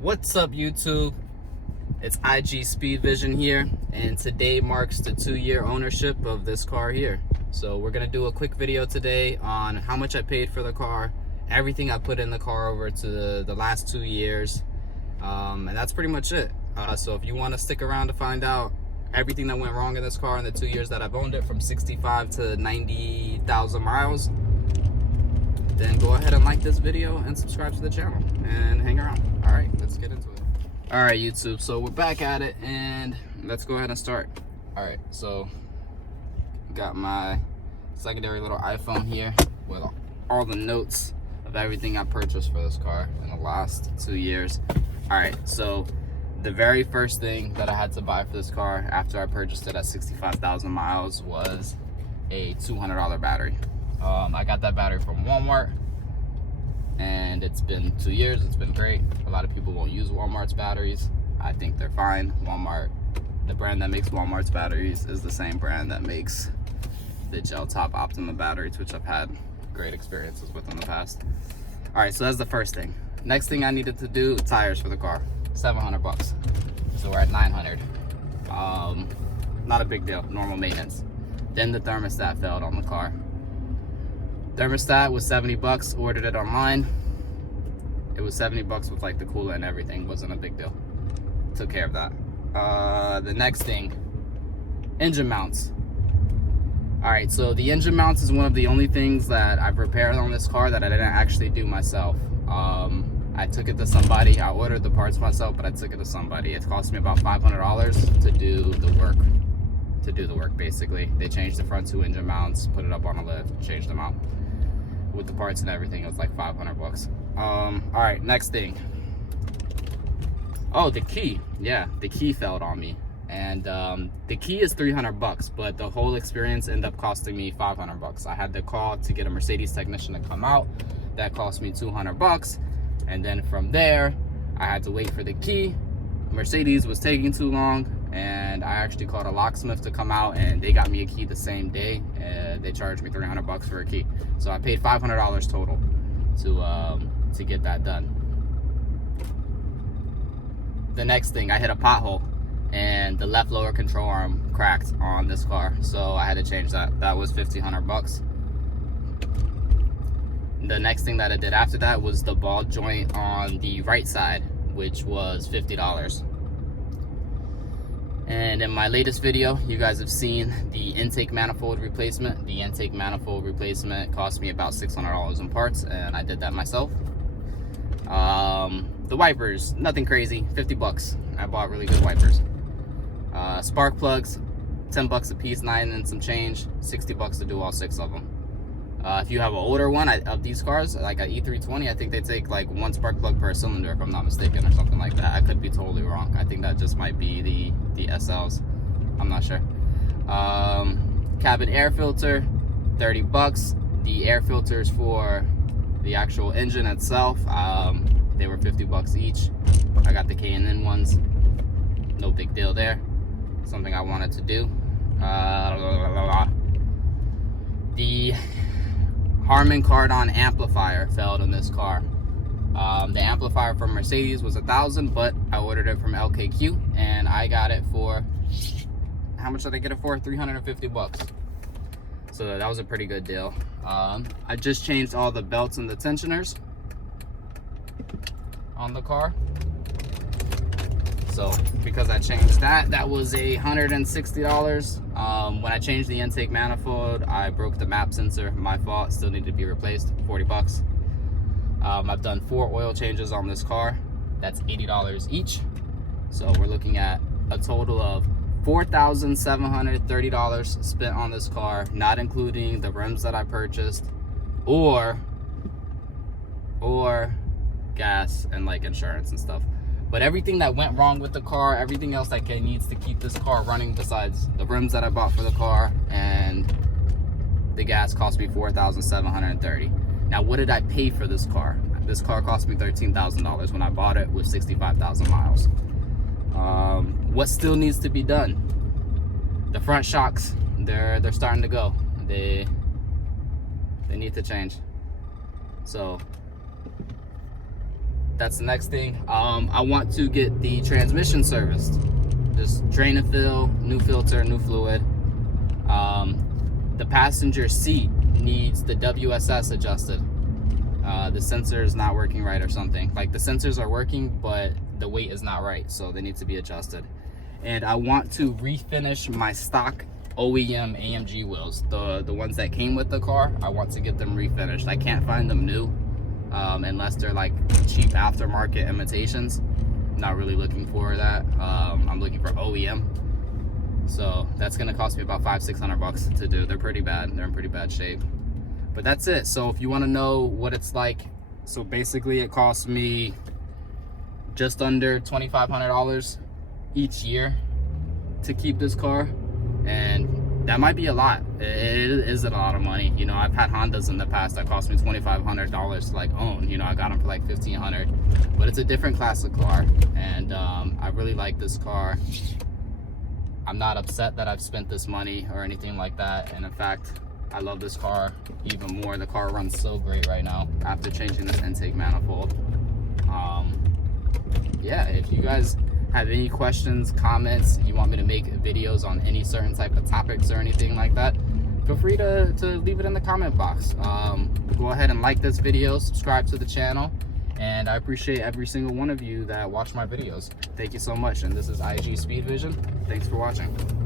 What's up, YouTube? It's IG Speed Vision here, and today marks the 2-year ownership of this car here. So we're gonna do a quick video today on how much I paid for the car, everything I put in the car over to the last 2 years, and that's pretty much it. So if you want to stick around to find out everything that went wrong in this car in the 2 years that I've owned it, from 65 to 90,000 miles, then go ahead and like this video and subscribe to the channel and hang around. All right, let's get into it. All right, YouTube, so we're back at it, and let's go ahead and start. All right, so got my secondary little iPhone here with all the notes of everything I purchased for this car in the last 2 years. All right, so the very first thing that I had to buy for this car after I purchased it at 65,000 miles was a $200 battery. I got that battery from Walmart, and it's been 2 years. It's been great. A lot of people won't use Walmart's batteries. I think they're fine. Walmart, the brand that makes Walmart's batteries, is the same brand that makes the Gel Top Optima batteries, which I've had great experiences with in the past. All right, so that's the first thing. Next thing I needed to do, tires for the car, 700 bucks. So we're at 900. Not a big deal, normal maintenance. Then the thermostat failed on the car. Thermostat was 70 bucks, ordered it online. It was 70 bucks with like the cooler and everything, wasn't a big deal. Took care of that. The next thing, engine mounts. All right, so the engine mounts is one of the only things that I've repaired on this car that I didn't actually do myself. I took it to somebody. I ordered the parts myself, but I took it to somebody. It cost me about $500 to do the work. Basically. They changed the front 2 engine mounts, put it up on a lift, changed them out. With the parts and everything, it was like 500 bucks. All right, next thing. Oh, the key. Yeah, the key failed on me. And the key is 300 bucks, but the whole experience ended up costing me 500 bucks. I had to call to get a Mercedes technician to come out. That cost me 200 bucks. And then from there, I had to wait for the key. Mercedes was taking too long, and I actually called a locksmith to come out, and they got me a key the same day. They charged me 300 bucks for a key. So I paid $500 total to get that done. The next thing, I hit a pothole, and the left lower control arm cracked on this car, so I had to change that. That was $1,500 bucks. The next thing that I did after that was the ball joint on the right side, which was $50. And in my latest video, you guys have seen the intake manifold replacement. The intake manifold replacement cost me about $600 in parts, and I did that myself. The wipers, nothing crazy, 50 bucks. I bought really good wipers. Spark plugs, 10 bucks a piece, 9 and some change, 60 bucks to do all 6 of them. If you have an older one of these cars, like an E350, I think they take like 1 spark plug per cylinder, if I'm not mistaken, or something like that. I could be totally wrong. I think that just might be the SLs. I'm not sure. Cabin air filter, 30 bucks. The air filters for the actual engine itself, they were 50 bucks each. I got the K&N ones. No big deal there. Something I wanted to do. The Harman Kardon amplifier failed in this car. The amplifier from Mercedes was $1,000, but I ordered it from LKQ, and I got it for, how much did I get it for? 350 bucks. So that was a pretty good deal. I just changed all the belts and the tensioners on the car. So because I changed that was $160. When I changed the intake manifold, I broke the map sensor. My fault, still need to be replaced, 40 bucks. I've done 4 oil changes on this car. That's $80 each. So we're looking at a total of $4,730 spent on this car, not including the rims that I purchased or gas and like insurance and stuff. But everything that went wrong with the car, everything else that needs to keep this car running besides the rims that I bought for the car and the gas, cost me $4,730. Now, what did I pay for this car? This car cost me $13,000 when I bought it with 65,000 miles. What still needs to be done? The front shocks, they're starting to go. They need to change. So that's the next thing. I want to get the transmission serviced. Just drain and fill, new filter, new fluid. The passenger seat needs the WSS adjusted. The sensor is not working right or something. Like, the sensors are working, but the weight is not right, so they need to be adjusted. And I want to refinish my stock OEM AMG wheels, the ones that came with the car. I want to get them refinished. I can't find them new unless they're like cheap aftermarket imitations. I'm not really looking for that. I'm looking for OEM. So that's gonna cost me about $500-600 to do. They're pretty bad. They're in pretty bad shape. But that's it. So if you want to know what it's like, so basically it costs me just under $2,500 each year to keep this car, and that might be a lot. It is a lot of money. You know, I've had Hondas in the past that cost me $2,500 to like own. You know, I got them for like $1,500, but it's a different class of car, and I really like this car. I'm not upset that I've spent this money or anything like that, and in fact, I love this car even more. The car runs so great right now after changing this intake manifold. Yeah, if you guys have any questions, comments, you want me to make videos on any certain type of topics or anything like that, feel free to leave it in the comment box. Go ahead and like this video, subscribe to the channel, and I appreciate every single one of you that watch my videos. Thank you so much, and this is IG Speed Vision. Thanks for watching.